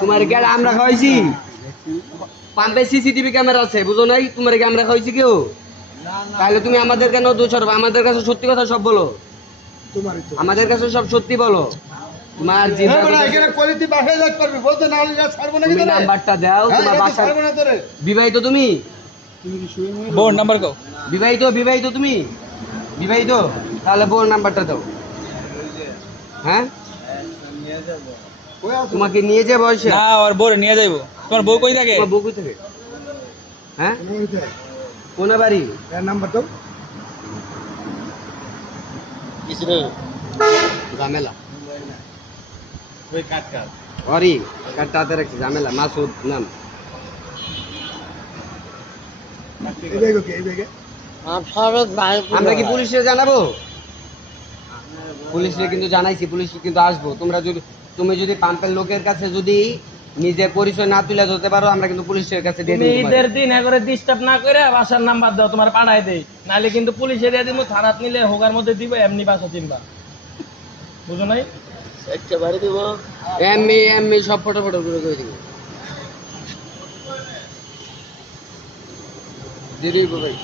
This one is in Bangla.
তোমার কি আর আমরা খাওয়াইছি? পাম্পে সিসিটিভি ক্যামেরা আছে, বুঝো নাই? তোমার কি আমরা খাওয়াইছি কেউ? তাহলে তুমি আমাদের কেন দোষ হবে? আমাদের কাছে সত্যি কথা সব বলো, আমাদের কাছে সব সত্যি বলো। তোমার নাম্বারটা দাও, তোমার বাসা বিবাহিত তুমি? বোন নাম্বার কও। বিবাহিত? বিবাহিত তুমি? বিবাহিত? তাহলে বোন নাম্বারটা দাও। হ্যাঁ, তোমাকে নিয়ে যে বয়সে না ওর বউ নিয়ে যাইবো। তোমার বউ কই থাকে? তোমার বউ কই থাকে? হ্যাঁ, কোন বাড়ি? নাম্বার দাও। ঝামেলা অরি কাটটা হাতে রাখছি, ঝামেলা। মাসুদ নাম। আমরা কি পুলিশে জানাবো? পুলিশে কিন্তু জানাইছি, পুলিশ কিন্তু আসবো। তুমি যদি পাম্পের লোকের কাছে যদি নিজের পরিচয় না তুলে ধরতে পারো, আমরা কিন্তু পুলিশের কাছে দিয়ে তুমি দেব। ঈদের দিন একবারে ডিস্টার্ব না করে বাসার নাম্বার দাও, তোমার পাঠাই দেই। নাহলে কিন্তু পুলিশে দিয়ে দিব, থানাত নিলে হোগার মধ্যে দিব, এমনি বাসা চিনবা। বুঝো নাই? এমনি এমনি সব ফটো ফটো করে দিব। দিয়ে দিব ভাই।